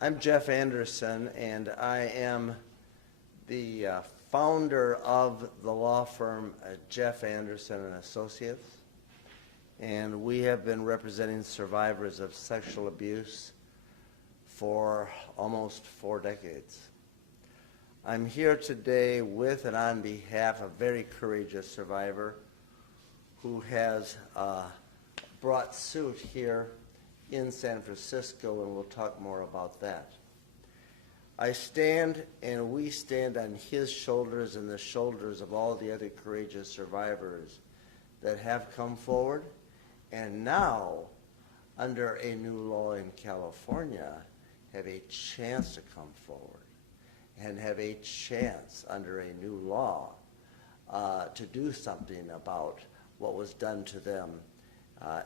I'm Jeff Anderson, and I am the founder of the law firm Jeff Anderson and Associates, and we have been representing survivors of sexual abuse for almost 4 decades. I'm here today with and on behalf of a very courageous survivor who has brought suit here in San Francisco, and we'll talk more about that. I stand and we stand on his shoulders and the shoulders of all the other courageous survivors that have come forward and now, under a new law in California, have a chance to come forward and have a chance under a new law to do something about what was done to them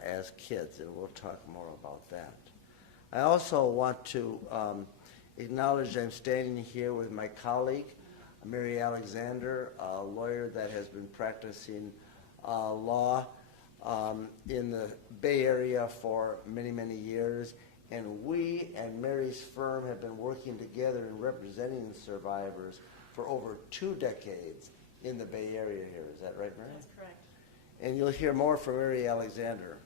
as kids, and we'll talk more about that. I also want to acknowledge I'm standing here with my colleague, Mary Alexander, a lawyer that has been practicing law in the Bay Area for many, many years, and we and Mary's firm have been working together and representing the survivors for over 2 decades in the Bay Area here. Is that right, Mary? That's correct. And you'll hear more from Mary Alexander.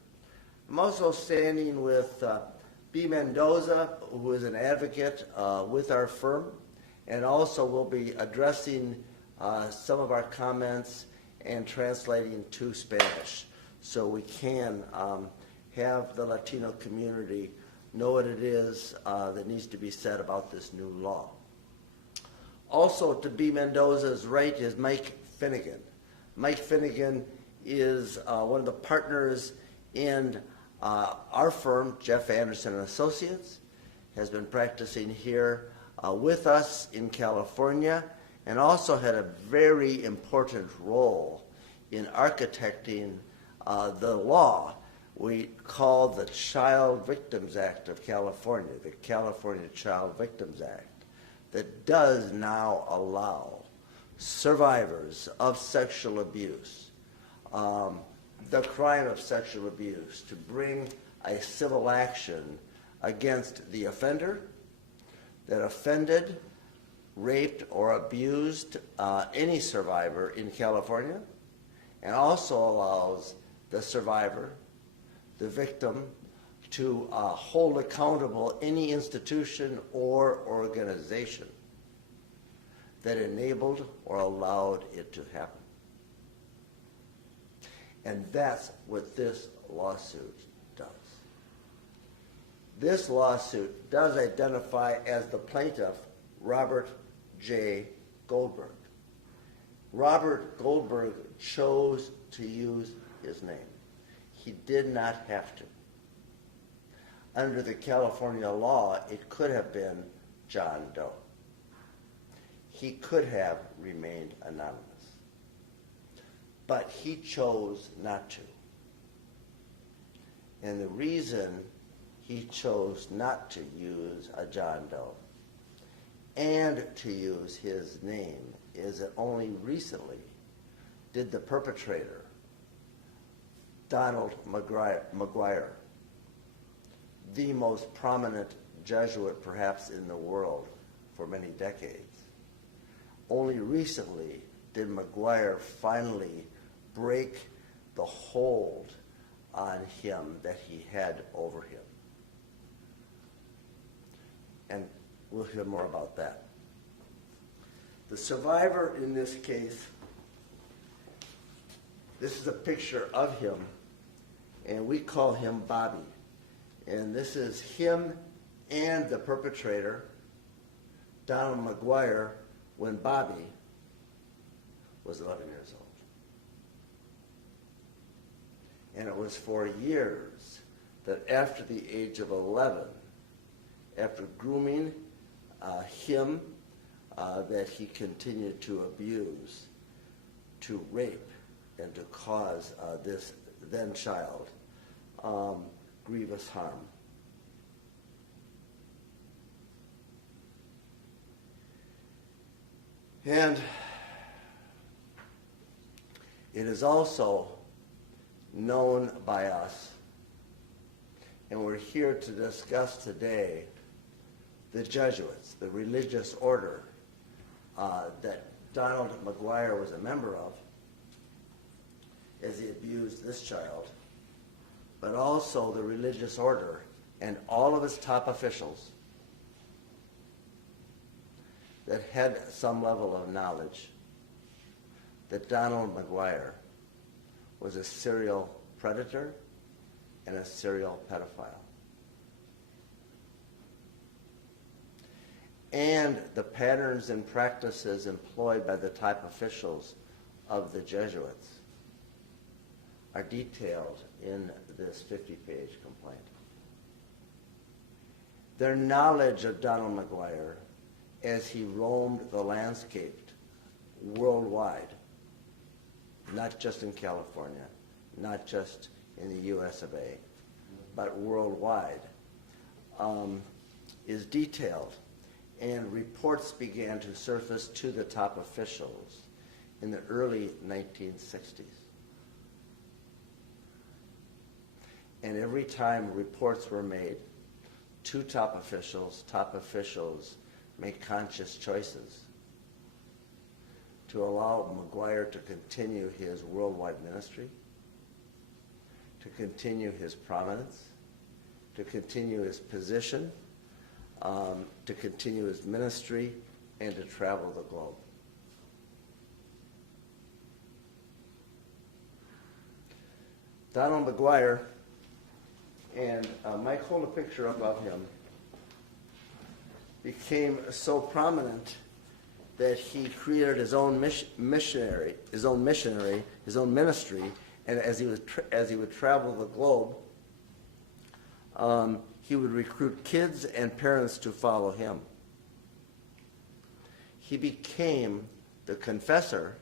I'm also standing with B. Mendoza, who is an advocate with our firm, and also will be addressing some of our comments and translating to Spanish, so we can have the Latino community know what it is that needs to be said about this new law. Also to B. Mendoza's right is Mike Finnegan. Mike Finnegan is one of the partners in our firm, Jeff Anderson and Associates, has been practicing here with us in California, and also had a very important role in architecting the law we call the Child Victims Act of California, the California Child Victims Act, that does now allow survivors of sexual abuse, the crime of sexual abuse, to bring a civil action against the offender that offended, raped, or abused any survivor in California, and also allows the survivor, the victim, to hold accountable any institution or organization that enabled or allowed it to happen. And that's what this lawsuit does. This lawsuit does identify as the plaintiff Robert J. Goldberg. Robert Goldberg chose to use his name. He did not have to. Under the California law, it could have been John Doe. He could have remained anonymous. But he chose not to. And the reason he chose not to use a John Doe and to use his name is that only recently did the perpetrator, Donald McGuire, the most prominent Jesuit perhaps in the world for many decades, only recently did McGuire finally break the hold on him that he had over him. And we'll hear more about that. The survivor in this case, this is a picture of him, and we call him Bobby. And this is him and the perpetrator, Donald McGuire, when Bobby was 11 years old. And it was for years that after the age of 11, after grooming him, that he continued to abuse, to rape, and to cause this then child grievous harm. And it is also known by us, and we're here to discuss today the Jesuits, the religious order that Donald McGuire was a member of, as he abused this child, but also the religious order and all of its top officials that had some level of knowledge that Donald McGuire was a serial predator and a serial pedophile. And the patterns and practices employed by the top officials of the Jesuits are detailed in this 50-page complaint. Their knowledge of Donald McGuire as he roamed the landscape worldwide, not just in California, not just in the US of A, but worldwide, is detailed, and reports began to surface to the top officials in the early 1960s. And every time reports were made to top officials make conscious choices to allow McGuire to continue his worldwide ministry, to continue his prominence, to continue his position, to continue his ministry, and to travel the globe. Donald McGuire, and Mike, hold a picture up of him, became so prominent that he created his own ministry, and as he would travel the globe, he would recruit kids and parents to follow him. He became the confessor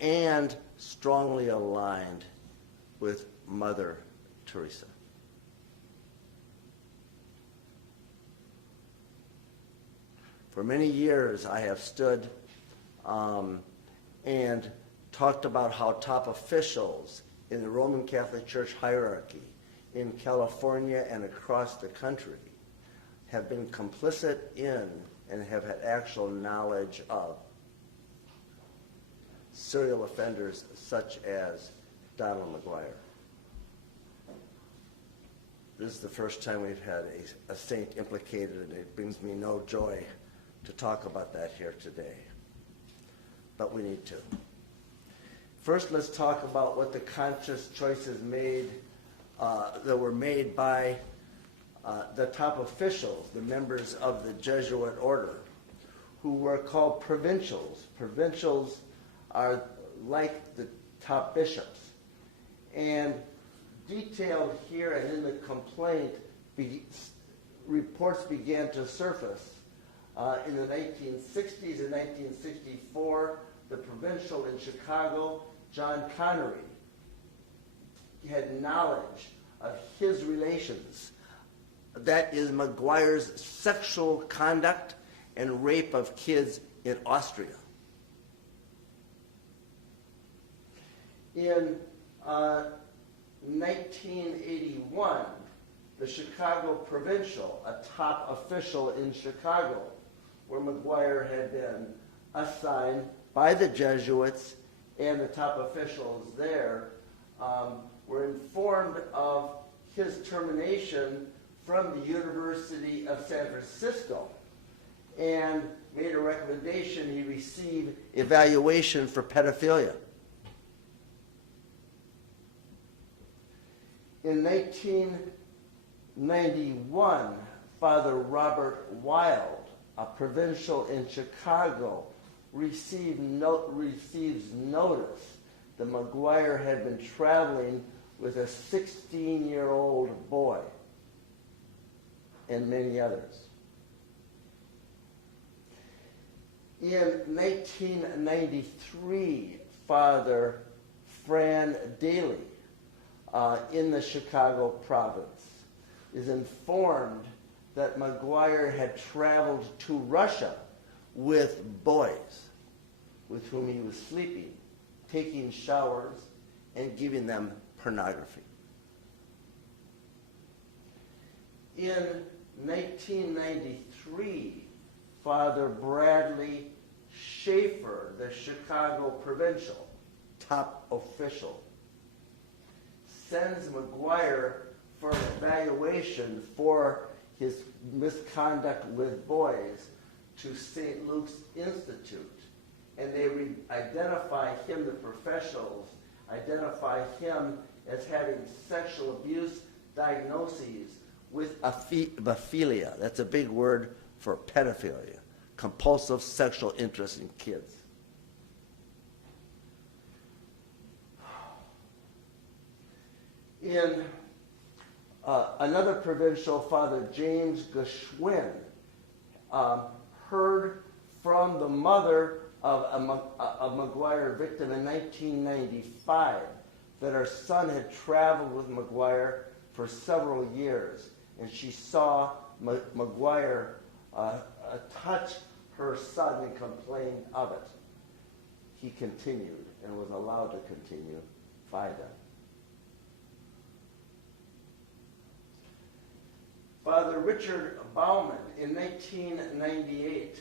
and strongly aligned with Mother Teresa. For many years, I have stood and talked about how top officials in the Roman Catholic Church hierarchy in California and across the country have been complicit in and have had actual knowledge of serial offenders such as Donald McGuire. This is the first time we've had a saint implicated, and it brings me no joy to talk about that here today. But we need to. First, let's talk about what the conscious choices made that were made by the top officials, the members of the Jesuit order, who were called provincials. Provincials are like the top bishops. And detailed here and in the complaint, reports began to surface in the 1960s. In 1964, the provincial in Chicago, John Connery, had knowledge of his relations. That is McGuire's sexual conduct and rape of kids in Austria. In 1981, the Chicago Provincial, a top official in Chicago, where McGuire had been assigned by the Jesuits and the top officials there, were informed of his termination from the University of San Francisco and made a recommendation he receive evaluation for pedophilia. In 1991, Father Robert Wild, a provincial in Chicago, receives notice that McGuire had been traveling with a 16-year-old boy and many others. In 1993, Father Fran Daly, in the Chicago province, is informed that McGuire had traveled to Russia with boys with whom he was sleeping, taking showers, and giving them pornography. In 1993, Father Bradley Schaefer, the Chicago provincial top official, sends McGuire for an evaluation for his misconduct with boys to St. Luke's Institute. And they identify him, the professionals, identify him as having sexual abuse diagnoses with pedophilia. That's a big word for pedophilia, compulsive sexual interest in kids. In another provincial, Father James Geschwin heard from the mother of a McGuire victim in 1995 that her son had traveled with McGuire for several years, and she saw McGuire touch her son and complained of it. He continued and was allowed to continue by them. Father Richard Bauman in 1998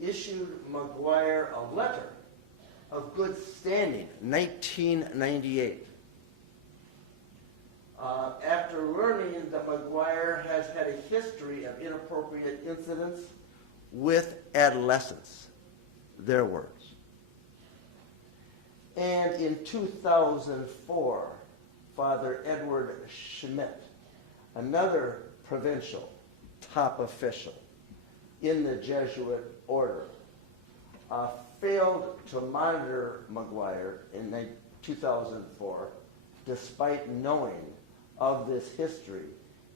issued McGuire a letter of good standing, 1998. After learning that McGuire has had a history of inappropriate incidents with adolescents, their words. And in 2004, Father Edward Schmidt, another provincial top official in the Jesuit order, failed to monitor McGuire in 2004 despite knowing of this history,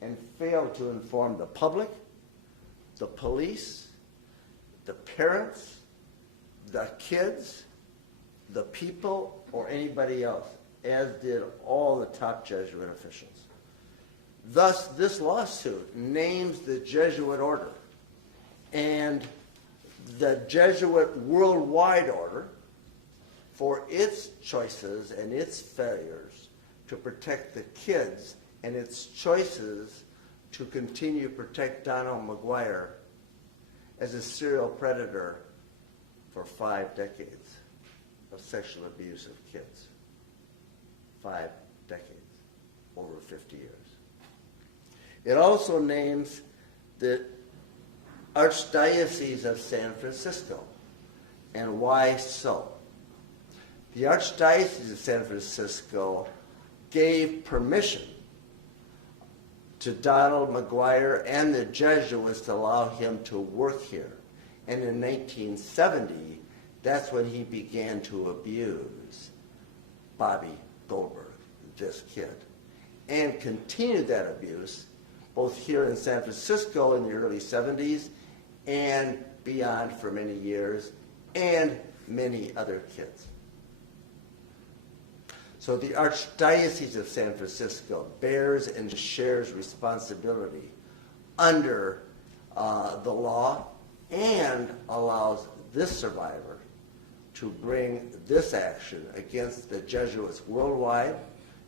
and failed to inform the public, the police, the parents, the kids, the people, or anybody else, as did all the top Jesuit officials. Thus, this lawsuit names the Jesuit order and the Jesuit worldwide order for its choices and its failures to protect the kids, and its choices to continue to protect Donald McGuire as a serial predator for 5 decades of sexual abuse of kids. 5 decades, over 50 years. It also names the Archdiocese of San Francisco. And why so? The Archdiocese of San Francisco gave permission to Donald McGuire and the Jesuits to allow him to work here. And in 1970, that's when he began to abuse Bobby Goldberg, this kid, and continued that abuse both here in San Francisco in the early 70s and beyond for many years, and many other kids. So the Archdiocese of San Francisco bears and shares responsibility under the law, and allows this survivor to bring this action against the Jesuits worldwide,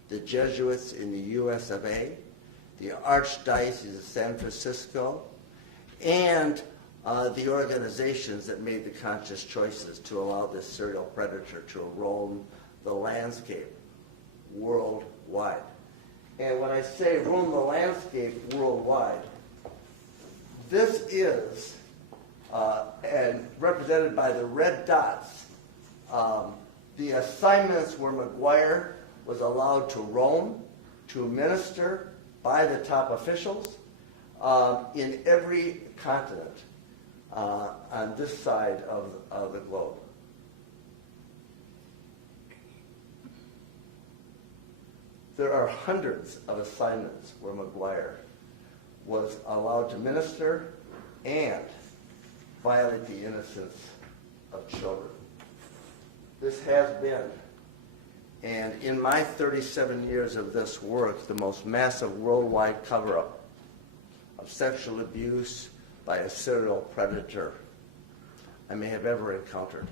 the Jesuits in the US of A, the Archdiocese of San Francisco, and the organizations that made the conscious choices to allow this serial predator to roam the landscape worldwide. And when I say roam the landscape worldwide, this is, and represented by the red dots, the assignments where McGuire was allowed to roam, to minister by the top officials in every continent on this side of the globe. There are hundreds of assignments where McGuire was allowed to minister and violate the innocence of children. This has been, and in my 37 years of this work, the most massive worldwide cover-up of sexual abuse by a serial predator I may have ever encountered.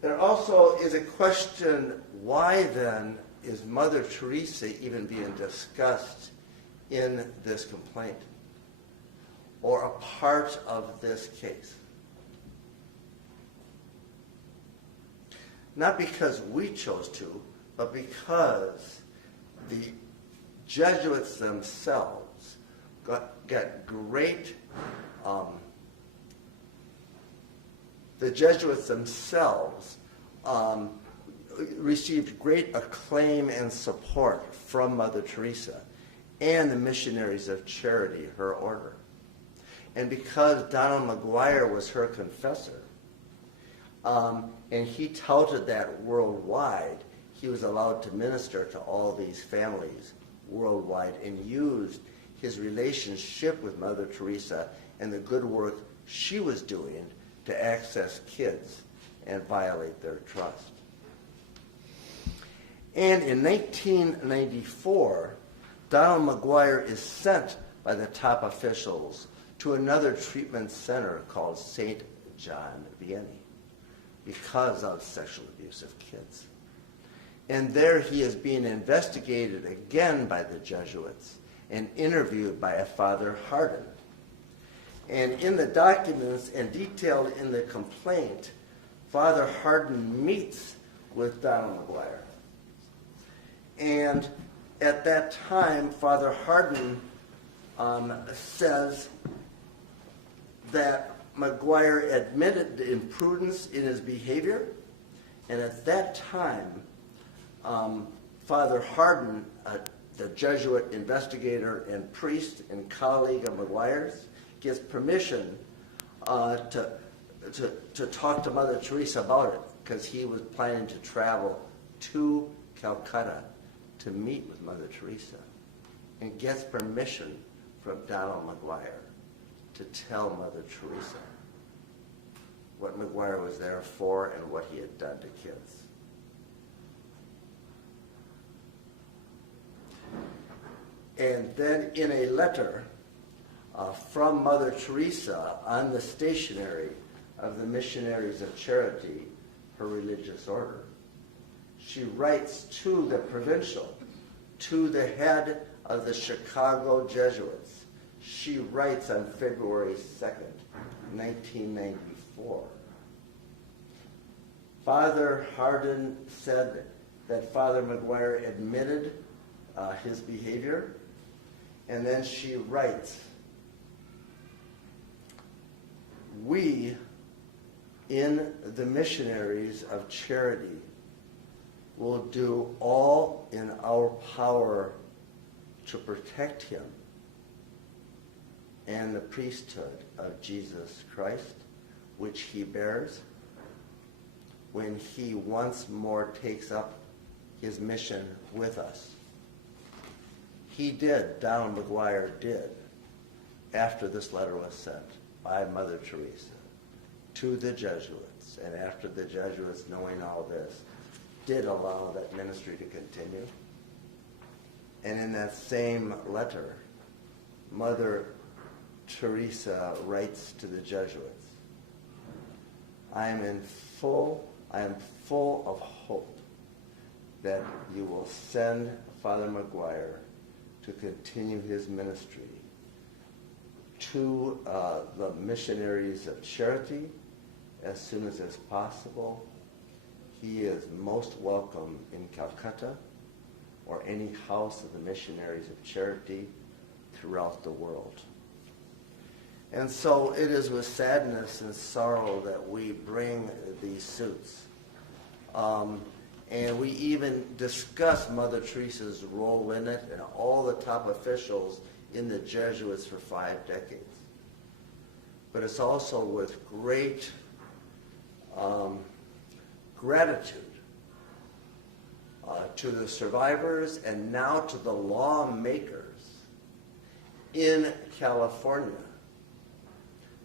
There also is a question, why then is Mother Teresa even being discussed in this complaint or a part of this case? Not because we chose to, but because the Jesuits themselves got great, the Jesuits themselves received great acclaim and support from Mother Teresa and the Missionaries of Charity, her order. And because Donald McGuire was her confessor, and he touted that worldwide, he was allowed to minister to all these families worldwide and used his relationship with Mother Teresa and the good work she was doing to access kids and violate their trust. And in 1994, Donald McGuire is sent by the top officials to another treatment center called St. John Vianney because of sexual abuse of kids. And there he is being investigated again by the Jesuits and interviewed by a Father Hardin. And in the documents and detailed in the complaint, Father Hardin meets with Donald McGuire. And at that time, Father Hardin says that McGuire admitted the imprudence in his behavior, and at that time, Father Hardin, the Jesuit investigator and priest and colleague of McGuire's, gets permission to talk to Mother Teresa about it, because he was planning to travel to Calcutta to meet with Mother Teresa, and gets permission from Donald McGuire to tell Mother Teresa what McGuire was there for and what he had done to kids. And then in a letter from Mother Teresa on the stationery of the Missionaries of Charity, her religious order, she writes to the provincial, to the head of the Chicago Jesuits. She writes on February 2nd, 1994. Father Hardin said that Father McGuire admitted his behavior, and then she writes, "We, in the Missionaries of Charity, will do all in our power to protect him and the priesthood of Jesus Christ, which he bears, when he once more takes up his mission with us." He did, Donald McGuire did, after this letter was sent by Mother Teresa to the Jesuits, and after the Jesuits, knowing all this, did allow that ministry to continue. And in that same letter, Mother Teresa writes to the Jesuits, I am full of hope that you will send Father McGuire to continue his ministry to the Missionaries of Charity as soon as is possible. He is most welcome in Calcutta or any house of the Missionaries of Charity throughout the world. And so it is with sadness and sorrow that we bring these suits. And we even discuss Mother Teresa's role in it and all the top officials in the Jesuits for 5 decades. But it's also with great gratitude to the survivors and now to the lawmakers in California,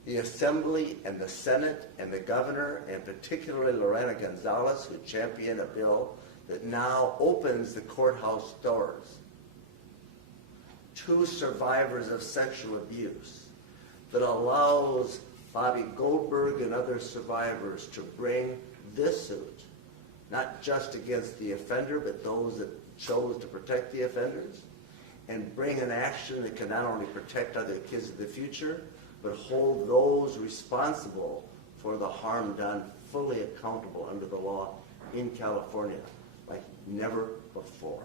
the Assembly and the Senate and the governor, and particularly Lorena Gonzalez, who championed a bill that now opens the courthouse doors to survivors of sexual abuse, that allows Bobby Goldberg and other survivors to bring this suit, not just against the offender, but those that chose to protect the offenders, and bring an action that can not only protect other kids in the future, but hold those responsible for the harm done fully accountable under the law in California like never before.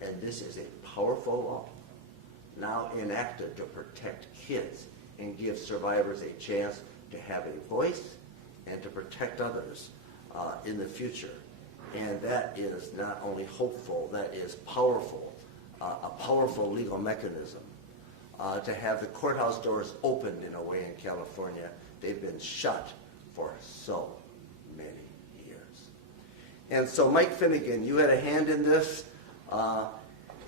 And this is a powerful law now enacted to protect kids and give survivors a chance to have a voice and to protect others in the future. And that is not only hopeful, that is powerful, a powerful legal mechanism to have the courthouse doors opened in a way in California. They've been shut for so many years. And so Mike Finnegan, you had a hand in this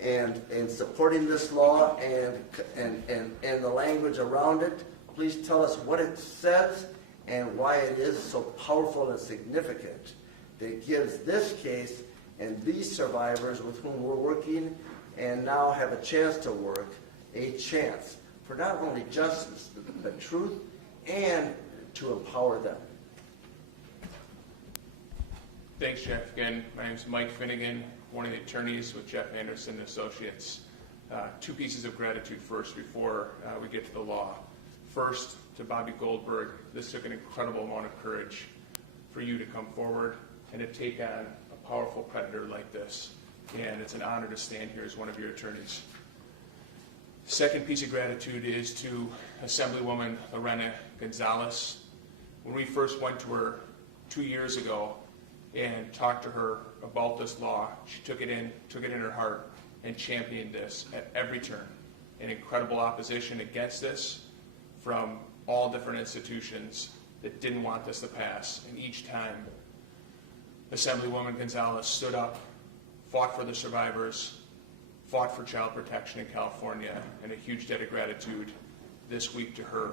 and in supporting this law and the language around it. Please tell us what it says and why it is so powerful and significant that gives this case and these survivors with whom we're working and now have a chance to work, a chance for not only justice, but truth, and to empower them. Thanks, Jeff. Again, my name is Mike Finnegan, one of the attorneys with Jeff Anderson Associates. Two pieces of gratitude first before we get to the law. First, to Bobby Goldberg, this took an incredible amount of courage for you to come forward and to take on a powerful predator like this. And it's an honor to stand here as one of your attorneys. Second piece of gratitude is to Assemblywoman Lorena Gonzalez. When we first went to her 2 years ago and talked to her about this law, she took it in her heart and championed this at every turn. An incredible opposition against this from all different institutions that didn't want this to pass. And each time, Assemblywoman Gonzalez stood up, fought for the survivors, fought for child protection in California, and a huge debt of gratitude this week to her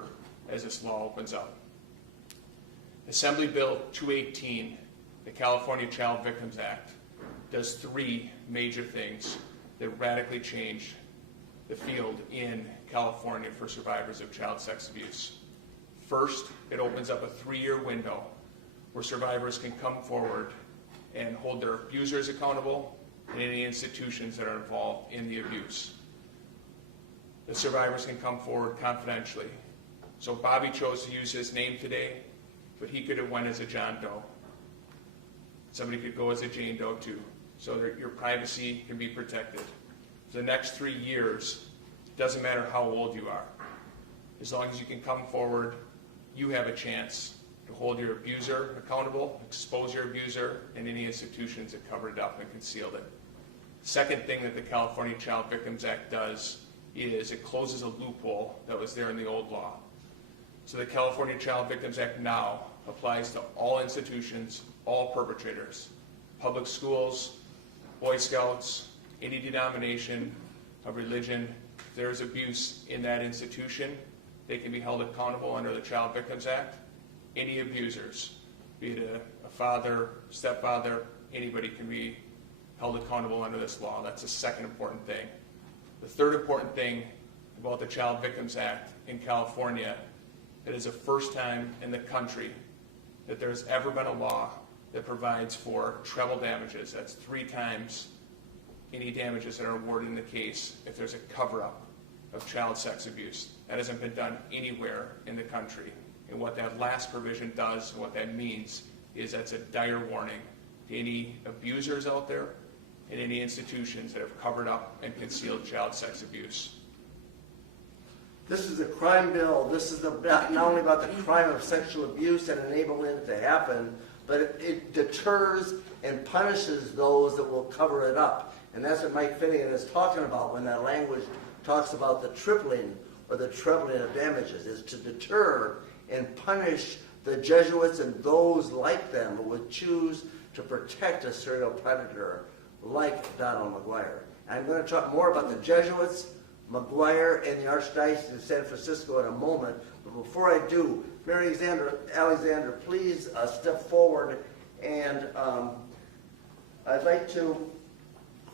as this law opens up. Assembly Bill 218, the California Child Victims Act, does three major things that radically change the field in California for survivors of child sex abuse. First, it opens up a 3-year window where survivors can come forward and hold their abusers accountable and any institutions that are involved in the abuse. The survivors can come forward confidentially. So Bobby chose to use his name today, but he could have went as a John Doe. Somebody could go as a Jane Doe too, so that your privacy can be protected. For the next 3 years, it doesn't matter how old you are. As long as you can come forward, you have a chance to hold your abuser accountable, expose your abuser, and any institutions that covered it up and concealed it. Second thing that the California Child Victims Act does is it closes a loophole that was there in the old law. So the California Child Victims Act now applies to all institutions, all perpetrators, public schools, Boy Scouts, any denomination of religion. If there is abuse in that institution, they can be held accountable under the Child Victims Act. Any abusers, be it a father, stepfather, anybody can be held accountable under this law. That's the second important thing. The third important thing about the Child Victims Act in California, it is the first time in the country that there's ever been a law that provides for treble damages. That's 3 times any damages that are awarded in the case if there's a cover-up of child sex abuse. That hasn't been done anywhere in the country. And what that last provision does, and what that means, is that's a dire warning to any abusers out there and any institutions that have covered up and concealed child sex abuse. This is a crime bill. This is not only about the crime of sexual abuse and enabling it to happen, but it deters and punishes those that will cover it up. And that's what Mike Finnegan is talking about when that language talks about the tripling or the trebling of damages, is to deter and punish the Jesuits and those like them who would choose to protect a serial predator like Donald McGuire. And I'm going to talk more about the Jesuits, McGuire, and the Archdiocese of San Francisco in a moment. But before I do, Mary Alexander, please step forward. And I'd like to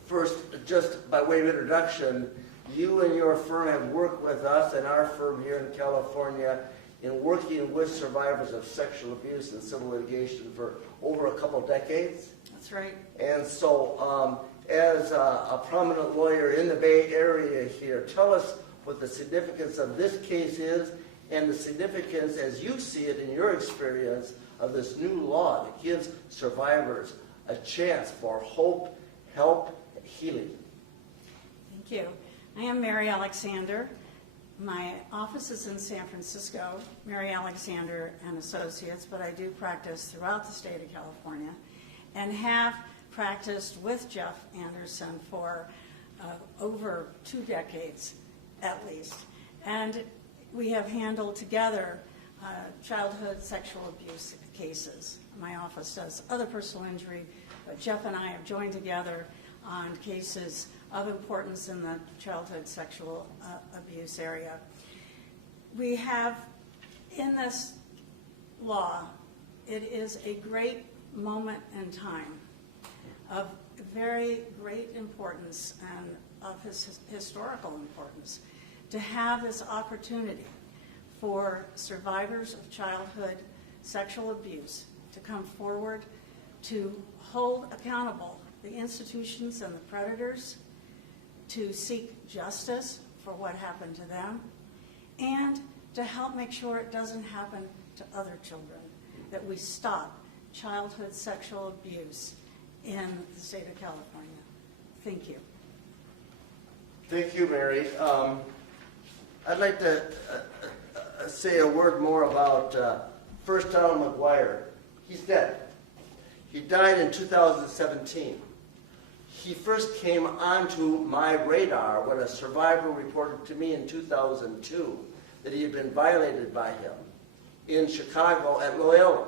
first, just by way of introduction, you and your firm have worked with us and our firm here in California in working with survivors of sexual abuse and civil litigation for over a couple decades. That's right. And so, as a prominent lawyer in the Bay Area here, tell us what the significance of this case is and the significance, as you see it in your experience, of this new law that gives survivors a chance for hope, help, and healing. Thank you. I am Mary Alexander. My office is in San Francisco, Mary Alexander and Associates, but I do practice throughout the state of California and have practiced with Jeff Anderson for over 2 decades at least. And we have handled together childhood sexual abuse cases. My office does other personal injury, but Jeff and I have joined together on cases of importance in the childhood sexual abuse area. We have, in this law, it is a great moment in time of very great importance and of historical importance to have this opportunity for survivors of childhood sexual abuse to come forward to hold accountable the institutions and the predators, to seek justice for what happened to them, and to help make sure it doesn't happen to other children, that we stop childhood sexual abuse in the state of California. Thank you. Thank you, Mary. I'd like to say a word more about first Donald McGuire. He's dead. He died in 2017. He first came onto my radar when a survivor reported to me in 2002 that he had been violated by him in Chicago at Loyola.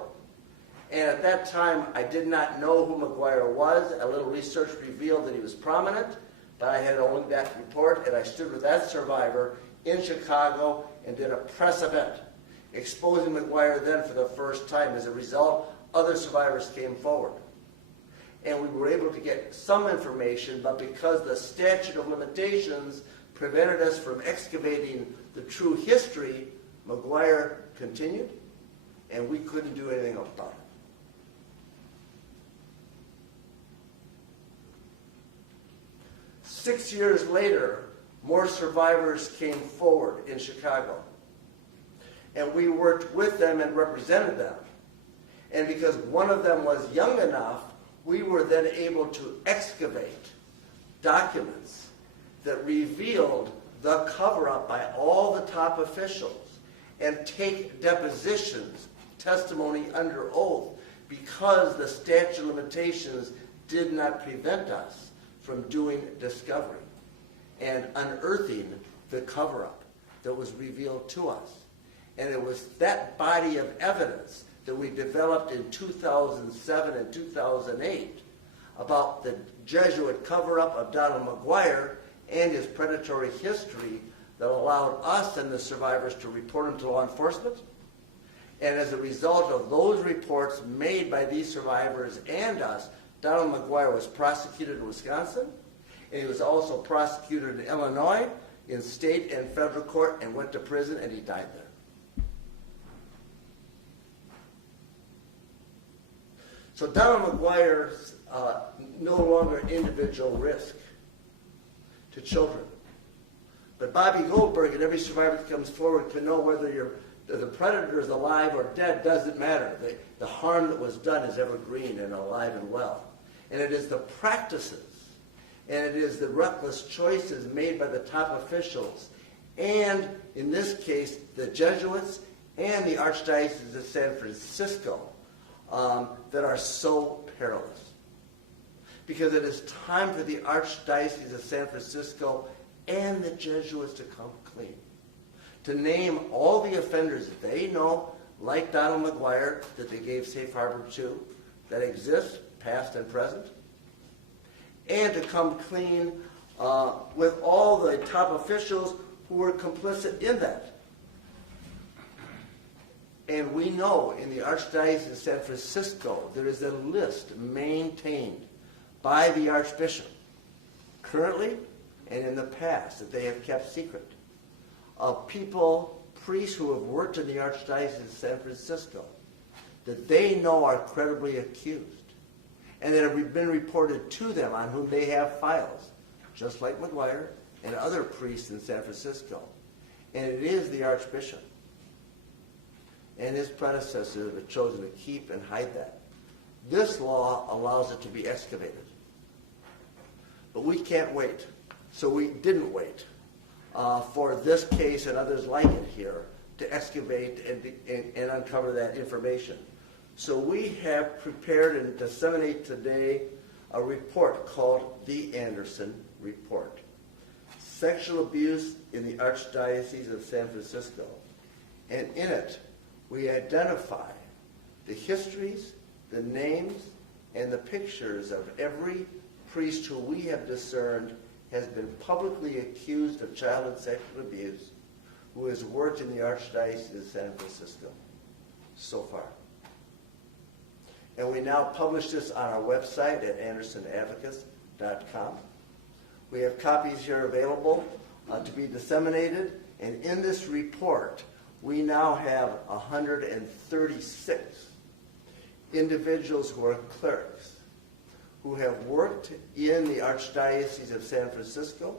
And at that time, I did not know who McGuire was. A little research revealed that he was prominent, but I had only that report, and I stood with that survivor in Chicago and did a press event exposing McGuire then for the first time. As a result, other survivors came forward. And we were able to get some information, but because the statute of limitations prevented us from excavating the true history, McGuire continued, and we couldn't do anything about it. Six years later, more survivors came forward in Chicago. And we worked with them and represented them. And because one of them was young enough, we were then able to excavate documents that revealed the cover-up by all the top officials and take depositions, testimony under oath, because the statute of limitations did not prevent us from doing discovery and unearthing the cover-up that was revealed to us. And it was that body of evidence that we developed in 2007 and 2008 about the Jesuit cover-up of Donald McGuire and his predatory history that allowed us and the survivors to report him to law enforcement. And as a result of those reports made by these survivors and us, Donald McGuire was prosecuted in Wisconsin, and he was also prosecuted in Illinois, in state and federal court, and went to prison, and he died there. So Donald McGuire's no longer individual risk to children. But Bobby Goldberg and every survivor that comes forward can know whether the predator is alive or dead doesn't matter. The harm that was done is evergreen and alive and well. And it is the practices and it is the reckless choices made by the top officials and, in this case, the Jesuits and the Archdiocese of San Francisco that are so perilous. Because it is time for the Archdiocese of San Francisco and the Jesuits to come clean. To name all the offenders they know, like Donald McGuire, that they gave safe harbor to, that exist, past and present, and to come clean with all the top officials who were complicit in that. And we know in the Archdiocese of San Francisco there is a list maintained by the Archbishop, currently and in the past, that they have kept secret, of people priests who have worked in the Archdiocese of San Francisco that they know are credibly accused and that have been reported to them on whom they have files, just like McGuire and other priests in San Francisco. And it is the Archbishop and his predecessors have chosen to keep and hide that. This law allows it to be excavated. But we can't wait. So we didn't wait for this case and others like it here to excavate and uncover that information. So we have prepared and disseminate today a report called the Anderson Report. Sexual abuse in the Archdiocese of San Francisco. And in it, we identify the histories, the names, and the pictures of every priest who we have discerned has been publicly accused of child and sexual abuse, who has worked in the Archdiocese of San Francisco so far. And we now publish this on our website at andersonadvocates.com. We have copies here available to be disseminated, and in this report, we now have 136 individuals who are clerics who have worked in the Archdiocese of San Francisco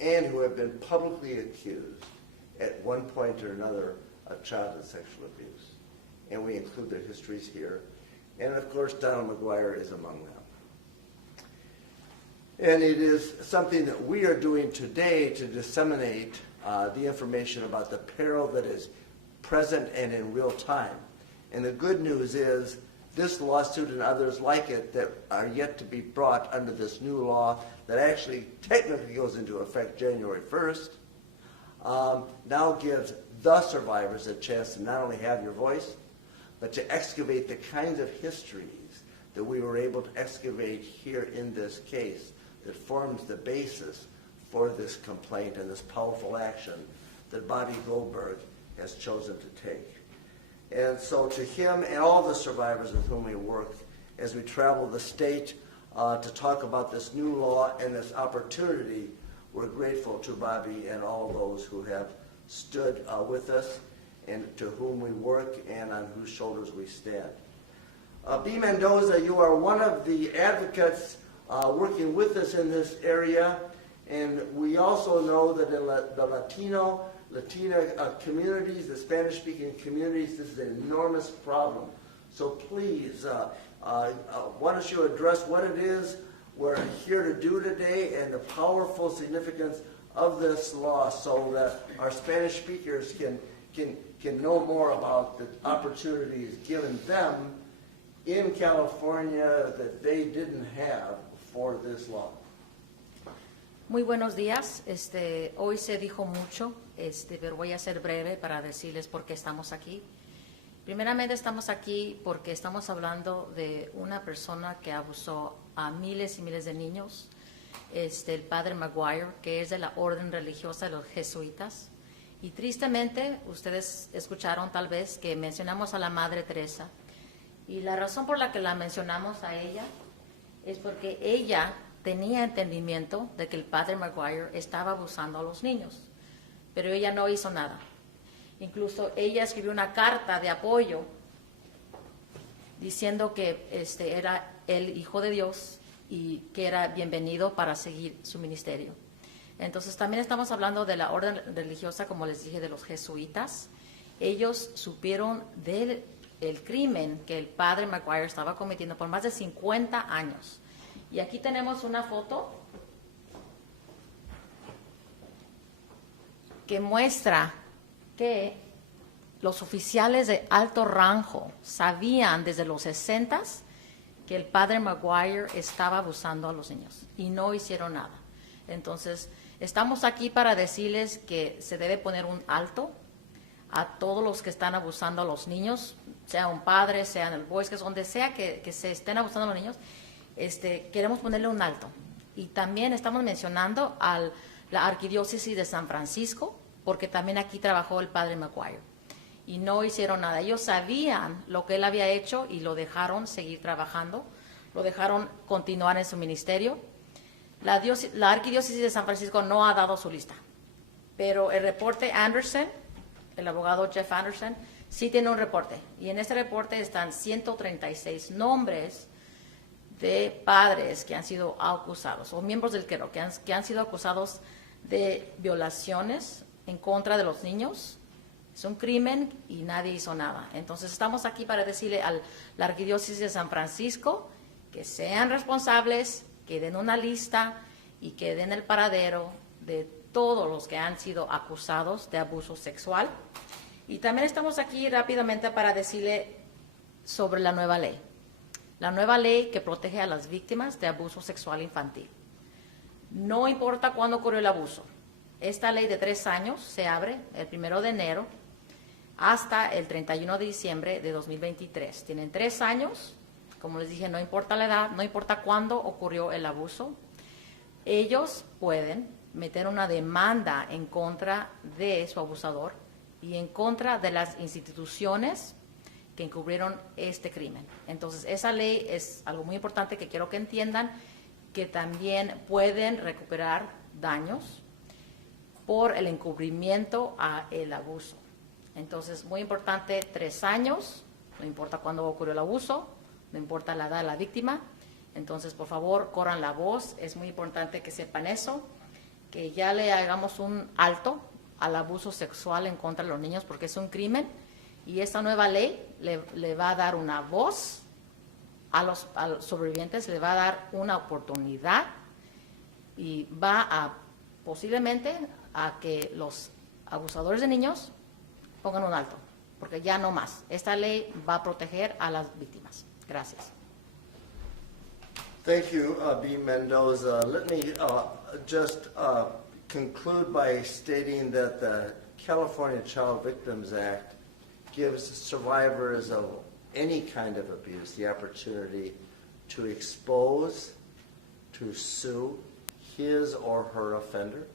and who have been publicly accused at one point or another of child and sexual abuse. And we include their histories here. And of course, Donald McGuire is among them. And it is something that we are doing today to disseminate the information about the peril that is present and in real time. And the good news is this lawsuit and others like it that are yet to be brought under this new law that actually technically goes into effect January 1st, now gives the survivors a chance to not only have your voice, but to excavate the kinds of histories that we were able to excavate here in this case that forms the basis for this complaint and this powerful action that Bobby Goldberg has chosen to take. And so to him and all the survivors with whom we work as we travel the state to talk about this new law and this opportunity, we're grateful to Bobby and all those who have stood with us and to whom we work and on whose shoulders we stand. B. Mendoza, you are one of the advocates working with us in this area, and we also know that in the Latina communities, the Spanish-speaking communities, this is an enormous problem. So please, why don't you address what it is we're here to do today and the powerful significance of this law so that our Spanish speakers can know more about the opportunities given them in California that they didn't have for this law. Muy buenos días. Hoy se dijo mucho, pero voy a ser breve para decirles por qué estamos aquí. Primeramente estamos aquí porque estamos hablando de una persona que abusó a miles y miles de niños, el padre McGuire, que es de la orden religiosa de los jesuitas. Y tristemente, ustedes escucharon tal vez que mencionamos a la Madre Teresa. Y la razón por la que la mencionamos a ella es porque ella tenía entendimiento de que el padre McGuire estaba abusando a los niños, pero ella no hizo nada. Incluso ella escribió una carta de apoyo diciendo que era el Hijo de Dios y que era bienvenido para seguir su ministerio. Entonces también estamos hablando de la orden religiosa, como les dije, de los jesuitas. Ellos supieron del crimen que el padre McGuire estaba cometiendo por más de 50 años. Y aquí tenemos una foto que muestra que los oficiales de alto rango sabían desde los 60s que el padre McGuire estaba abusando a los niños y no hicieron nada. Entonces, estamos aquí para decirles que se debe poner un alto a todos los que están abusando a los niños, sea un padre, sea en el Boy Scouts, donde sea que se estén abusando a los niños. Queremos ponerle un alto. Y también estamos mencionando a la Arquidiócesis de San Francisco, porque también aquí trabajó el padre McGuire. Y no hicieron nada. Ellos sabían lo que él había hecho y lo dejaron seguir trabajando, lo dejaron continuar en su ministerio. La Arquidiócesis de San Francisco no ha dado su lista, pero el reporte Anderson el abogado Jeff Anderson, sí tiene un reporte. Y en ese reporte están 136 nombres de padres que han sido acusados, o miembros del clero, que han sido acusados de violaciones en contra de los niños. Es un crimen y nadie hizo nada. Entonces estamos aquí para decirle a la Arquidiócesis de San Francisco que sean responsables, que den una lista y que den el paradero de todos los que han sido acusados de abuso sexual. Y también estamos aquí rápidamente para decirle sobre la nueva ley. La nueva ley que protege a las víctimas de abuso sexual infantil. No importa cuándo ocurrió el abuso. Esta ley de 3 años se abre el 1 de enero hasta el 31 de diciembre de 2023. Tienen 3 años. Como les dije, no importa la edad, no importa cuándo ocurrió el abuso. Ellos pueden meter una demanda en contra de su abusador y en contra de las instituciones que encubrieron este crimen. Entonces, esa ley es algo muy importante que quiero que entiendan, que también pueden recuperar daños por el encubrimiento a el abuso. Entonces, muy importante, 3 años, no importa cuándo ocurrió el abuso, no importa la edad de la víctima. Entonces, por favor, corran la voz, es muy importante que sepan eso, que ya le hagamos un alto al abuso sexual en contra de los niños, porque es un crimen, y esta nueva ley le va a dar una voz a los sobrevivientes, le va a dar una oportunidad y va a posiblemente a que los abusadores de niños pongan un alto, porque ya no más. Esta ley va a proteger a las víctimas. Gracias. Thank you, B. Mendoza. Let me just conclude by stating that the California Child Victims Act gives survivors of any kind of abuse the opportunity to expose, to sue his or her offender,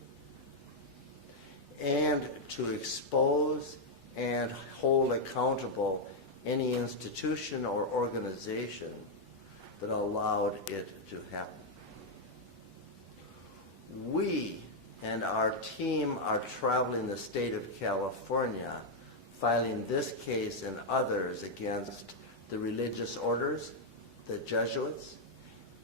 and to expose and hold accountable any institution or organization that allowed it to happen. We and our team are traveling the state of California, filing this case and others against the religious orders, the Jesuits,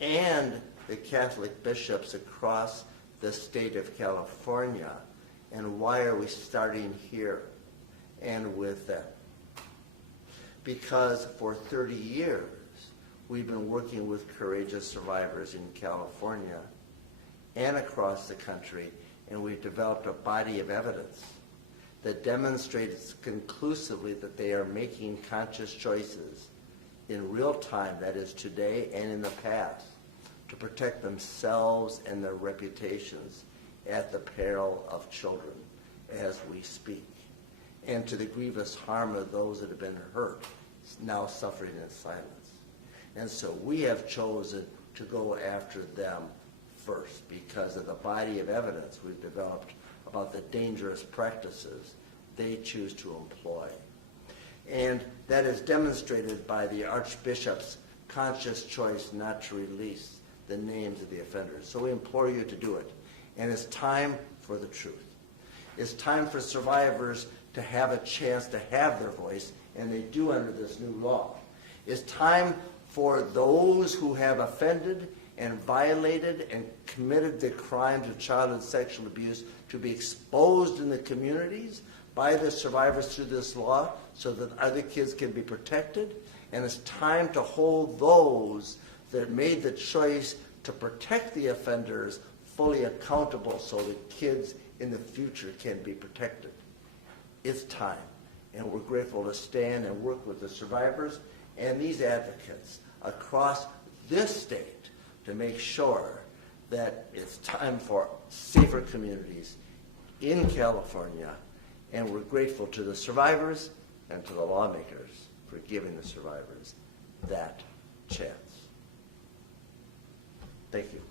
and the Catholic bishops across the state of California. And why are we starting here and with them? Because for 30 years, we've been working with courageous survivors in California and across the country, and we've developed a body of evidence that demonstrates conclusively that they are making conscious choices in real time, that is today and in the past, to protect themselves and their reputations at the peril of children as we speak, and to the grievous harm of those that have been hurt, now suffering in silence. And so we have chosen to go after them first because of the body of evidence we've developed about the dangerous practices they choose to employ. And that is demonstrated by the Archbishop's conscious choice not to release the names of the offenders. So we implore you to do it. And it's time for the truth. It's time for survivors to have a chance to have their voice, and they do under this new law. It's time for those who have offended and violated and committed the crimes of childhood sexual abuse to be exposed in the communities by the survivors through this law so that other kids can be protected. And it's time to hold those that made the choice to protect the offenders fully accountable so that kids in the future can be protected. It's time. And we're grateful to stand and work with the survivors and these advocates across this state to make sure that it's time for safer communities in California. And we're grateful to the survivors and to the lawmakers for giving the survivors that chance. Thank you.